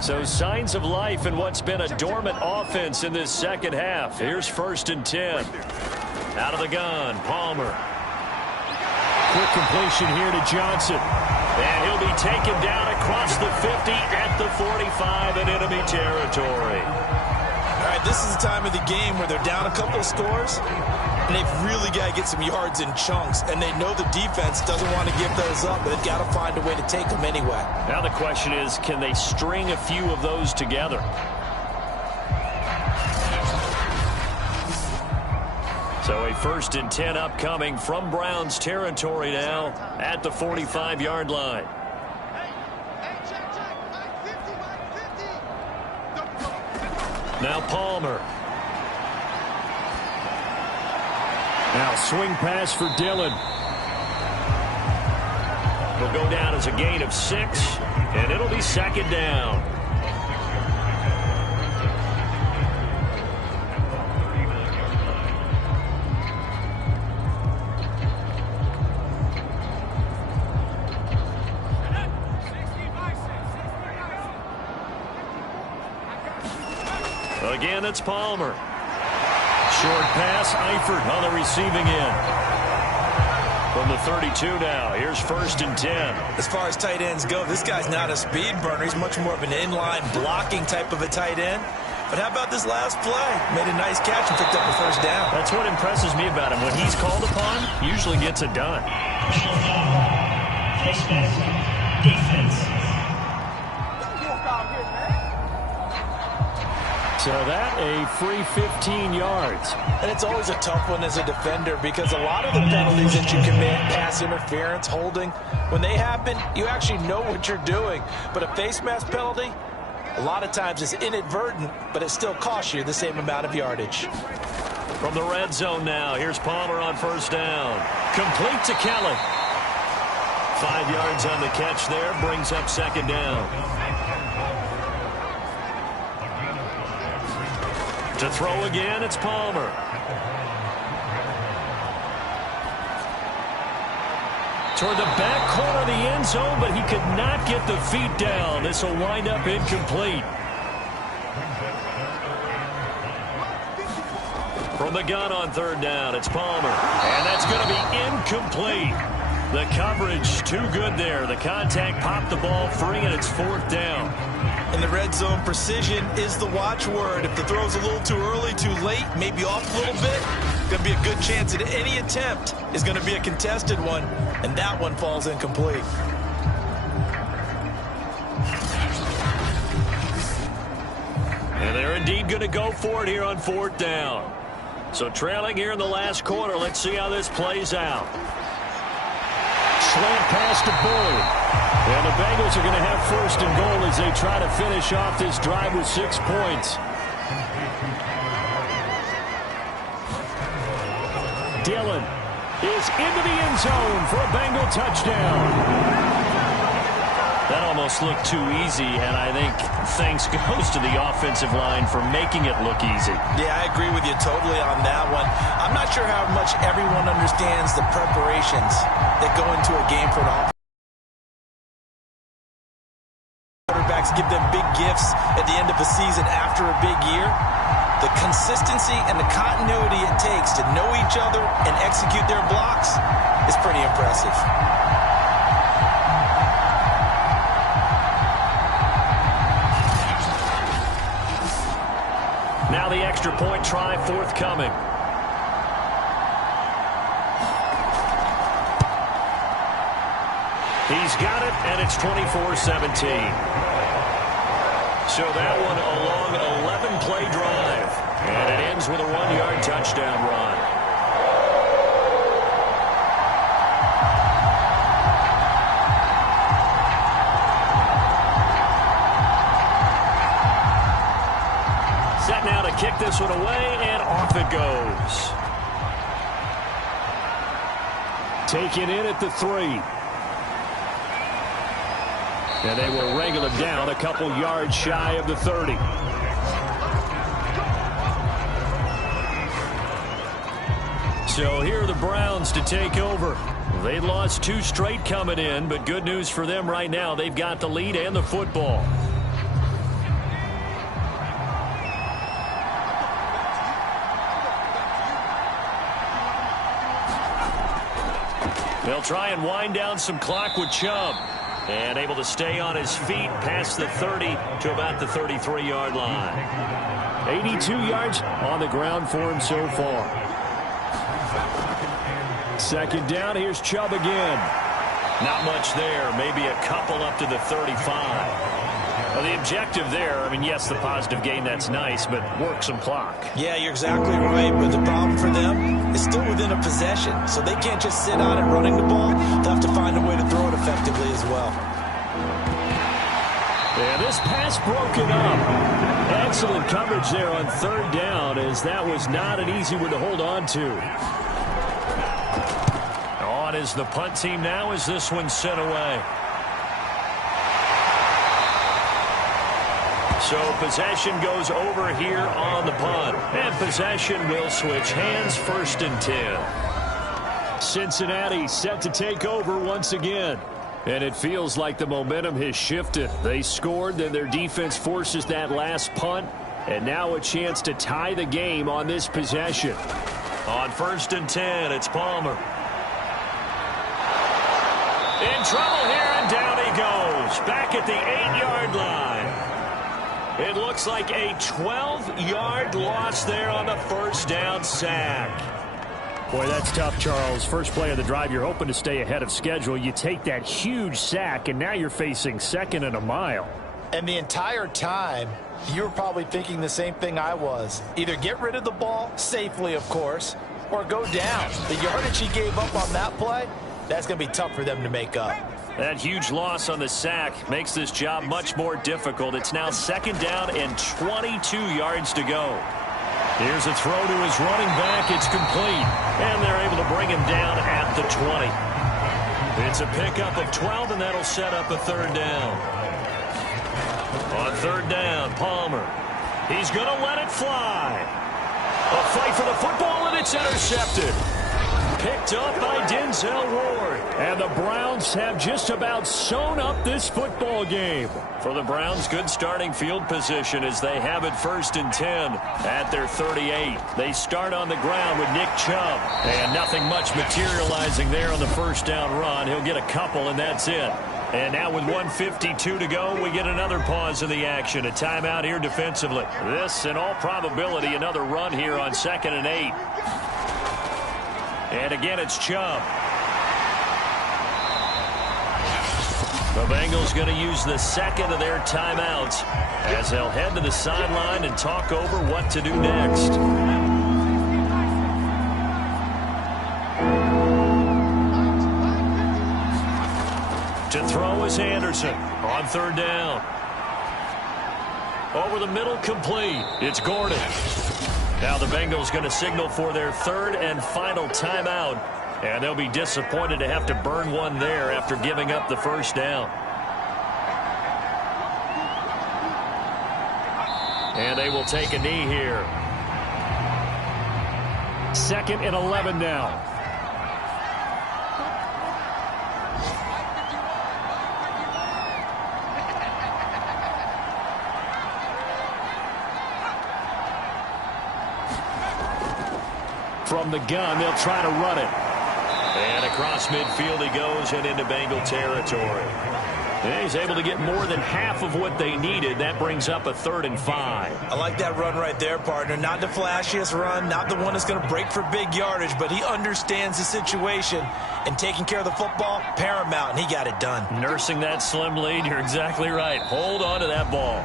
So signs of life in what's been a dormant offense in this second half. Here's 1st and 10. Out of the gun, Palmer. Quick completion here to Johnson. And he'll be taken down across the 50 at the 45 in enemy territory. All right, this is the time of the game where they're down a couple of scores, and they've really got to get some yards in chunks, and they know the defense doesn't want to give those up, but they've got to find a way to take them anyway. Now the question is, can they string a few of those together? So a 1st and 10 upcoming from Browns territory now at the 45-yard line. Now Palmer. Now swing pass for Dillon. Will go down as a gain of 6, and it'll be 2nd down. Again, it's Palmer. Short pass, Eifert on the receiving end. From the 32 now, here's 1st and 10. As far as tight ends go, this guy's not a speed burner. He's much more of an inline blocking type of a tight end. But how about this last play? Made a nice catch and picked up a 1st down. That's what impresses me about him. When he's called upon, usually gets it done. Defense. So that a free 15 yards. And it's always a tough one as a defender because a lot of the penalties that you commit, pass interference, holding, when they happen, you actually know what you're doing. But a face mask penalty, a lot of times is inadvertent, but it still costs you the same amount of yardage. From the red zone now, here's Palmer on 1st down. Complete to Kelly. 5 yards on the catch there, brings up 2nd down. To throw again, it's Palmer. Toward the back corner of the end zone, but he could not get the feet down. This will wind up incomplete. From the gun on 3rd down, it's Palmer. And that's going to be incomplete. The coverage too good there. The contact popped the ball free, and it's 4th down. In the red zone, precision is the watchword. If the throw's a little too early, too late, maybe off a little bit, going to be a good chance that any attempt is going to be a contested one, and that one falls incomplete. And they're indeed going to go for it here on 4th down. So trailing here in the last quarter, let's see how this plays out. Slant pass to Bull. And the Bengals are going to have 1st and goal as they try to finish off this drive with 6 points. Dillon is into the end zone for a Bengal touchdown. That almost looked too easy, and I think thanks goes to the offensive line for making it look easy. Yeah, I agree with you totally on that one. I'm not sure how much everyone understands the preparations that go into a game for an offense. Quarterbacks give them big gifts at the end of a season after a big year. The consistency and the continuity it takes to know each other and execute their blocks is pretty impressive. Now the extra point try forthcoming. He's got it, and it's 24-17. So that one a long 11-play drive. And it ends with a 1-yard touchdown run. Set now to kick this one away, and off it goes. Taken in at the 3. And they will wrangle it down a couple yards shy of the 30. So here are the Browns to take over. They lost 2 straight coming in, but good news for them right now. They've got the lead and the football. They'll try and wind down some clock with Chubb. And able to stay on his feet past the 30 to about the 33-yard line. 82 yards on the ground for him so far. Second down, here's Chubb again. Not much there, maybe a couple up to the 35. Well, the objective there, I mean, yes, the positive gain, that's nice, but work some clock. Yeah, you're exactly right, but the problem for them is still within a possession, so they can't just sit on it running the ball. They'll have to find a way to throw it effectively as well. Yeah, this pass broken up. Excellent coverage there on third down, as that was not an easy one to hold on to. On is the punt team now as this one's sent away. So possession goes over here on the punt. And possession will switch hands, 1st and 10. Cincinnati set to take over once again. And it feels like the momentum has shifted. They scored, then their defense forces that last punt. And now a chance to tie the game on this possession. On 1st and 10, it's Palmer. In trouble here, and down he goes. Back at the 8-yard line. It looks like a 12-yard loss there on the 1st down sack. Boy, that's tough, Charles. First play of the drive, you're hoping to stay ahead of schedule. You take that huge sack, and now you're facing 2nd and a mile. And the entire time, you were probably thinking the same thing I was. Either get rid of the ball, safely, of course, or go down. The yardage he gave up on that play, that's going to be tough for them to make up. That huge loss on the sack makes this job much more difficult. It's now 2nd down and 22 yards to go. Here's a throw to his running back. It's complete. And they're able to bring him down at the 20. It's a pickup of 12, and that'll set up a 3rd down. On 3rd down, Palmer. He's going to let it fly. A fight for the football, and it's intercepted. Picked up by Denzel Ward. And the Browns have just about sewn up this football game. For the Browns, good starting field position as they have it 1st and 10 at their 38. They start on the ground with Nick Chubb. And nothing much materializing there on the 1st down run. He'll get a couple, and that's it. And now with 1:52 to go, we get another pause in the action. A timeout here defensively. This, in all probability, another run here on 2nd and 8. And again, it's Chubb. The Bengals going to use the 2nd of their timeouts as they'll head to the sideline and talk over what to do next. To throw is Anderson on 3rd down. Over the middle, complete. It's Gordon. Now the Bengals going to signal for their 3rd and final timeout. And they'll be disappointed to have to burn one there after giving up the 1st down. And they will take a knee here. 2nd and 11 now. From the gun, they'll try to run it. And across midfield he goes and into Bengal territory. And he's able to get more than half of what they needed. That brings up a 3rd and 5. I like that run right there, partner. Not the flashiest run, not the one that's going to break for big yardage, but he understands the situation, and taking care of the football, paramount, and he got it done. Nursing that slim lead, you're exactly right. Hold on to that ball.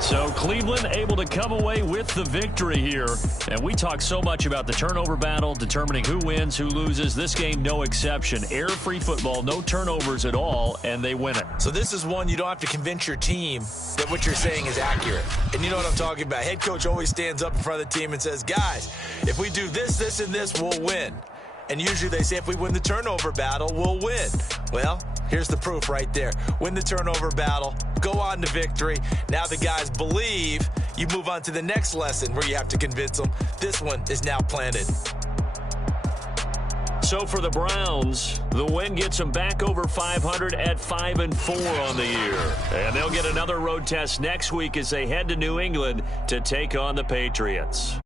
So Cleveland able to come away with the victory here. And we talk so much about the turnover battle, determining who wins, who loses. This game, no exception. Error-free football, no turnovers at all, and they win it. So this is one you don't have to convince your team that what you're saying is accurate. And you know what I'm talking about. Head coach always stands up in front of the team and says, guys, if we do this, this, and this, we'll win. And usually they say if we win the turnover battle, we'll win. Well, here's the proof right there. Win the turnover battle, go on to victory. Now the guys believe. You move on to the next lesson where you have to convince them. This one is now planted. So for the Browns, the win gets them back over 500 at 5-4 on the year. And they'll get another road test next week as they head to New England to take on the Patriots.